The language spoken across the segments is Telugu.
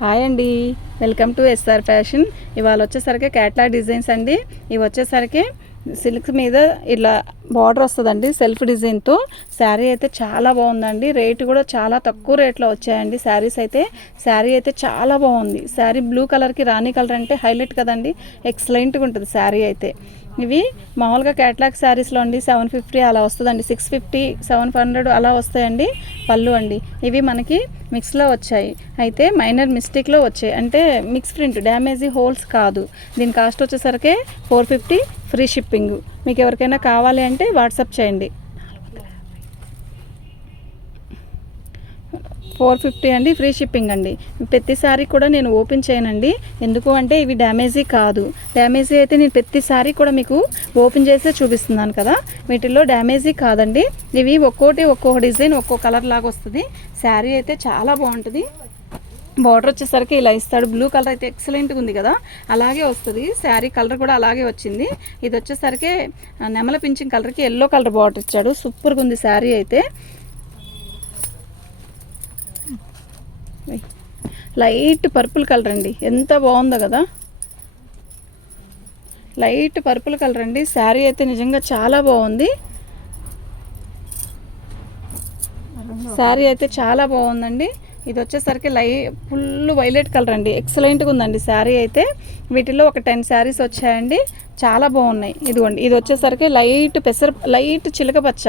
హాయ్ అండి, వెల్కమ్ టు ఎస్ఆర్ ఫ్యాషన్. ఇవాళ వచ్చేసరికి క్యాట్లాగ్ డిజైన్స్ అండి. ఇవి వచ్చేసరికి సిల్క్ మీద ఇలా బార్డర్ వస్తుందండి సెల్ఫ్ డిజైన్తో. శారీ అయితే చాలా బాగుందండి. రేటు కూడా చాలా తక్కువ రేట్లో వచ్చాయండి శారీ అయితే చాలా బాగుంది. శారీ బ్లూ కలర్కి రాణి కలర్ అంటే హైలైట్ కదండి, ఎక్సలెంట్గా ఉంటుంది శారీ అయితే. ఇవి మామూలుగా క్యాట్లాగ్ శారీస్లో అండి 750 అలా వస్తుందండి, 650 700 అలా వస్తాయండి పళ్ళు అండి. ఇవి మనకి మిక్స్లో వచ్చాయి, అయితే మైనర్ మిస్టేక్లో వచ్చాయి, అంటే మిక్స్ ప్రింట్ డ్యామేజీ హోల్స్ కాదు. దీని కాస్ట్ వచ్చేసరికి 450 ఫ్రీ షిప్పింగ్. మీకు ఎవరికైనా కావాలి అంటే వాట్సాప్ చేయండి. 450 అండి, ఫ్రీ షిప్పింగ్ అండి. ప్రతిసారి కూడా నేను ఓపెన్ చేయనండి, ఎందుకు అంటే ఇవి డ్యామేజీ కాదు. డ్యామేజీ అయితే నేను ప్రతిసారి కూడా మీకు ఓపెన్ చేసే చూపిస్తున్నాను కదా, వీటిల్లో డ్యామేజీ కాదండి. ఇవి ఒక్కొక్క డిజైన్ ఒక్కో కలర్ లాగా వస్తుంది. శారీ అయితే చాలా బాగుంటుంది. బార్డర్ వచ్చేసరికి ఇలా ఇస్తాడు, బ్లూ కలర్ అయితే ఎక్సలెంట్గా ఉంది కదా, అలాగే వస్తుంది. శారీ కలర్ కూడా అలాగే వచ్చింది. ఇది వచ్చేసరికి నెమల పింఛింగ్ కలర్కి ఎల్లో కలర్ బార్డర్ ఇచ్చాడు, సూపర్గా ఉంది శారీ అయితే. లైట్ పర్పుల్ కలర్ అండి, ఎంత బాగుందో కదా, లైట్ పర్పుల్ కలర్ అండి. శారీ అయితే నిజంగా చాలా బాగుంది. శారీ అయితే చాలా బాగుందండి. ఇది వచ్చేసరికి ఫుల్ వైలెట్ కలర్ అండి, ఎక్సలెంట్గా ఉందండి శారీ అయితే. వీటిలో ఒక 10 శారీస్ వచ్చాయండి, చాలా బాగున్నాయి. ఇదిగోండి, ఇది వచ్చేసరికి లైట్ చిలక పచ్చ,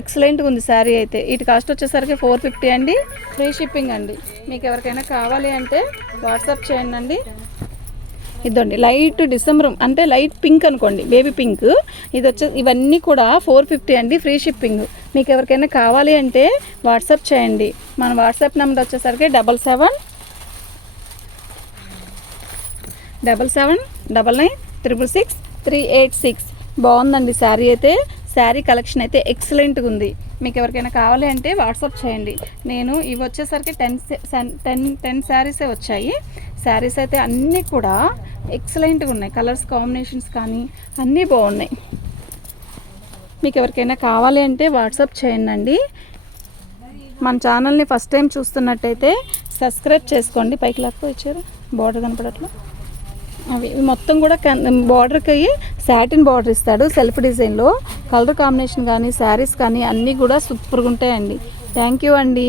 ఎక్సలెంట్గా ఉంది శారీ అయితే. వీటి కాస్ట్ వచ్చేసరికి 450 అండి, ఫ్రీ షిప్పింగ్ అండి. మీకు ఎవరికైనా కావాలి అంటే వాట్సాప్ చేయండి అండి. ఇదండి లైట్ డిసెంబర్ అంటే లైట్ పింక్ అనుకోండి, బేబీ పింక్. ఇవన్నీ కూడా 450 అండి, ఫ్రీ షిప్పింగ్. మీకు ఎవరికైనా కావాలి అంటే వాట్సాప్ చేయండి. మన వాట్సాప్ నెంబర్ వచ్చేసరికి 7799666386. బాగుందండి శారీ అయితే. శారీ కలెక్షన్ అయితే ఎక్సలెంట్గా ఉంది. మీకు ఎవరికైనా కావాలి అంటే వాట్సాప్ చేయండి. ఇవి వచ్చేసరికి 10 శారీసే వచ్చాయి. శారీస్ అయితే అన్నీ కూడా ఎక్సలెంట్గా ఉన్నాయి, కలర్స్ కాంబినేషన్స్ కానీ అన్నీ బాగున్నాయి. మీకు ఎవరికైనా కావాలి అంటే వాట్సాప్ చేయండి. మన ఛానల్ని ఫస్ట్ టైం చూస్తున్నట్టయితే సబ్స్క్రైబ్ చేసుకోండి. పైకి లాక్కు ఇచ్చారు, బార్డర్ కనపడట్లు. అవి మొత్తం కూడా బార్డర్కి సాటిన్ బార్డర్ ఇస్తాడు సెల్ఫ్ డిజైన్లో. కలర్ కాంబినేషన్ కానీ శారీస్ కానీ అన్నీ కూడా సూపర్గా ఉంటాయండి. థ్యాంక్ యూ అండి.